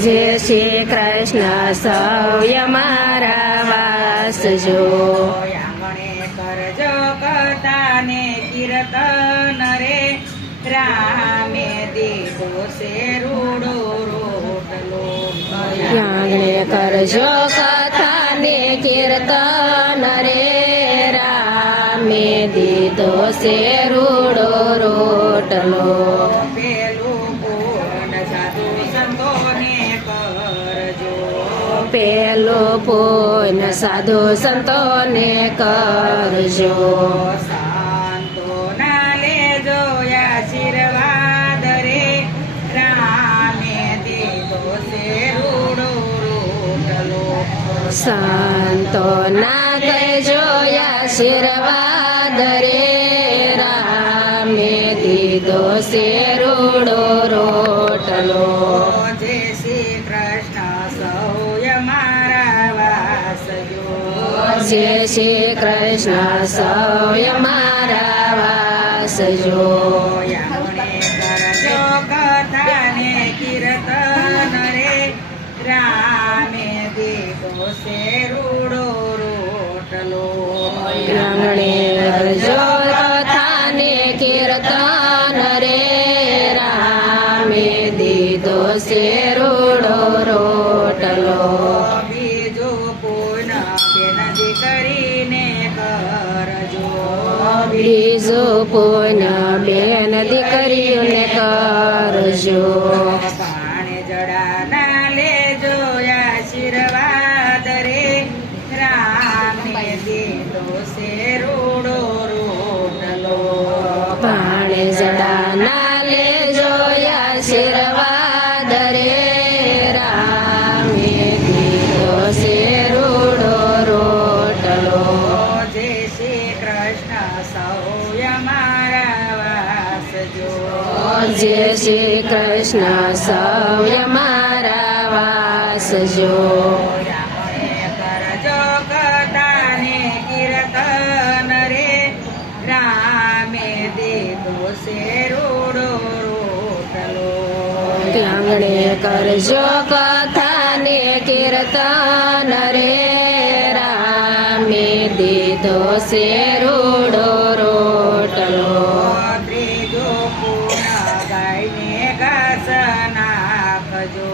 જય શ્રી કૃષ્ણ સૌય મારા વાસજો આંગણે કરજો કથા ને કીર્તન રે રામે દીધો છે રૂડો રોટલો આંગણે કરજો કથા ને કીર્તન રે રામે દીધો છે રૂડો રોટલો પેલું પૂન સાધુ સંતોને કરજો પેલો પૂન સાધુ સંતોને કરજો શાંતો ના લેજો આશીર્વાદ રે રામે દીધો છે રૂડો રોટલો સંતો ના કહેજો આશીર્વાદ રે રામે દીધો છે રૂડો રોટલો જય શ્રી કૃષ્ણ સૌય મારા વાસજો જય શ્રી કૃષ્ણ સૌય મારા વાસજો આંગણે કરજો કથા ને કીર્તન રે રામે દીધો છે રૂડો રોટલો આંગણે કરજો કથા ને કીર્તન રે રામે દીધો છે રૂડો રોટલો બીજું પૂર્ણ બેનજી કરીને કરજો બીજું પુણ્ય બેન દીકરીઓને કરજો પાણે જડાના લેજો આશીર્વાદ રે રામે દીધો છે રૂડો રોટલો પાણે જડાના લેજો આશીર્વાદ રે રામે દીધો છે રૂડો રોટલો જય શ્રી કૃષ્ણ સૌય મારા વાસજો જય શ્રી કૃષ્ણ સૌય મારા વાસજો આંગણે કરજો કથા ને કીર્તન રે રામે દીધો છે રૂડો રોટલો આંગણે કરજો કથા ને કીર્તન રે રામે દીધો છે રૂડો રોટલો ત્રીજો પૂર્ણ ગાયને ઘાસ નાખજો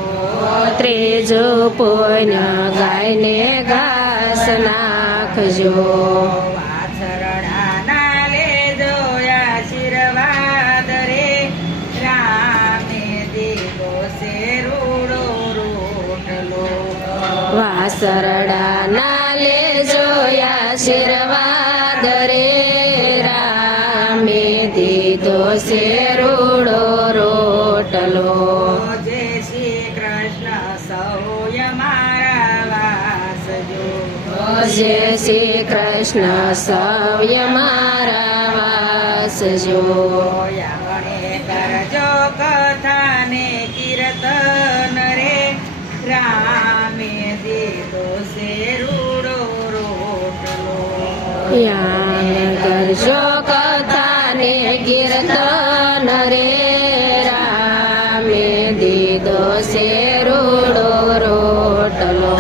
ત્રીજો પુણ્ય ગાયને ઘાસ નાખજો વાછરડાના લેજો આશીર્વાદ રે રામે દીધો છે રૂડો રોટલો વાસરડા ના લેજો આશીર્વાદ રે રામે દીધો છે રૂડો રોટલો જય શ્રી કૃષ્ણ સૌય મારા વાસજો જય શ્રી કૃષ્ણ સૌય મારા વાસજો આંગણે કરજો કથા ને કીર્તન રે રામે દીધો છે રૂડો રોટલો યા કરજો કથા ને કીર્તન રે રામે દીધો છે રૂડો રોટલો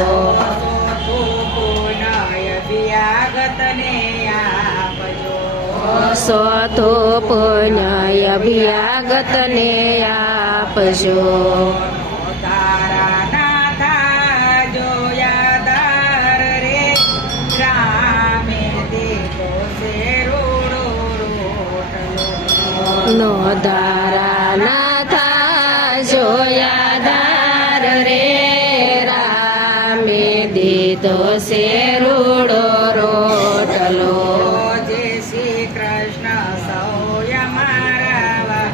સોથો પુણ્ય અભિયાગતને આપજો તારા નાથા જોયાદાર રે રામે દીધો છે રૂડો રોટલો નો દારા નાથા જોયાદાર રે રામે દીધો છે રૂડો રોટલો જય શ્રી કૃષ્ણ સૌય મારા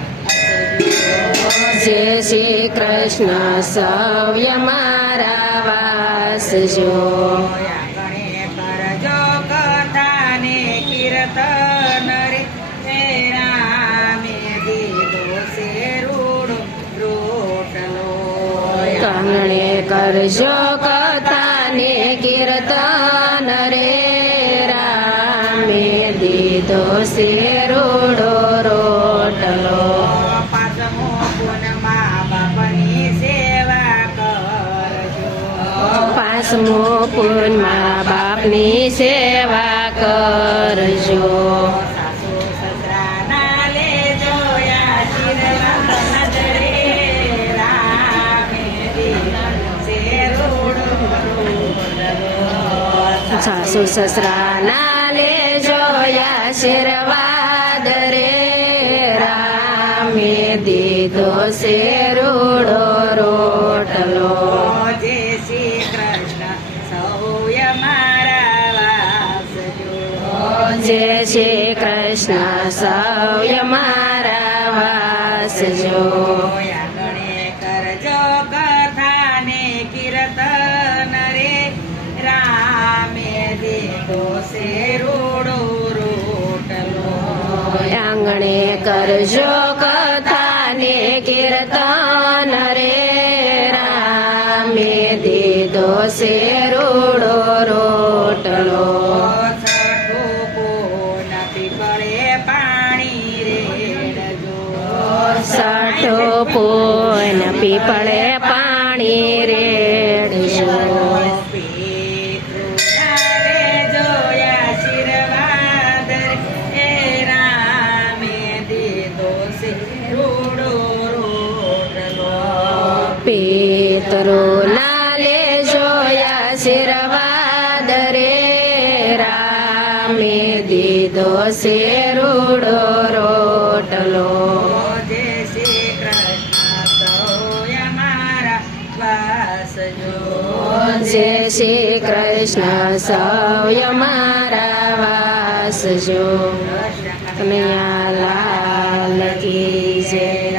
જય શ્રી કૃષ્ણ સૌય મારા વાસજો આંગણે કરજો કથા ને કીર્તન રે રામે દીધો છે રૂડો રોટલો આંગણે કરજો કથા ને કીર્તન રે રામે દીધો છે રૂડો રોટલો પાંચમો પૂન મા બાપની સેવા દસમું પૂન મારા બાપની સેવા કરજો. સાસુ સસરાના લેજો આશીર્વાદ રે રામે દિવસે રૂડો સાસુ સસરાના લેજો આશીર્વાદ રે રામે દીધો છે રૂડો રોટલો. જય શ્રી કૃષ્ણ સૌય મારા વાસજો. જય શ્રી કૃષ્ણ સૌય મારા વાસજો. આંગણે કરજો કથાને કીર્તન રે રામે દીધો છે રૂડો રોટલો. આંગણે કરજો કથાને કીર્તન રે રામે દીધો છે રૂડો રોટલો. છઠ્ઠું પૂન પીપળે પાણી રેડજો. છઠ્ઠું પૂન પીપળે પાણી રેડજો. લેજો આશીર્વાદ રે રામે દીધો છે રૂડો રોટલો. પિતરો ના લેજો આશીર્વાદ રે રામે દીધો છે રૂડો રોટલો. જય શ્રી કૃષ્ણ સૌય મારા વાસજો. જય શ્રી કૃષ્ણ સૌય મારા વાસજો. કનૈયા લાલ કી જય.